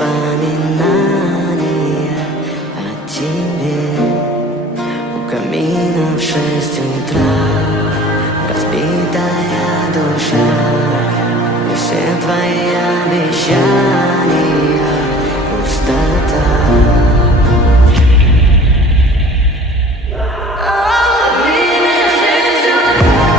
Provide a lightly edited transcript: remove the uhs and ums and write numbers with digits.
воспоминания о тебе. У камина в 6 утра разбитая душа, и все твои обещания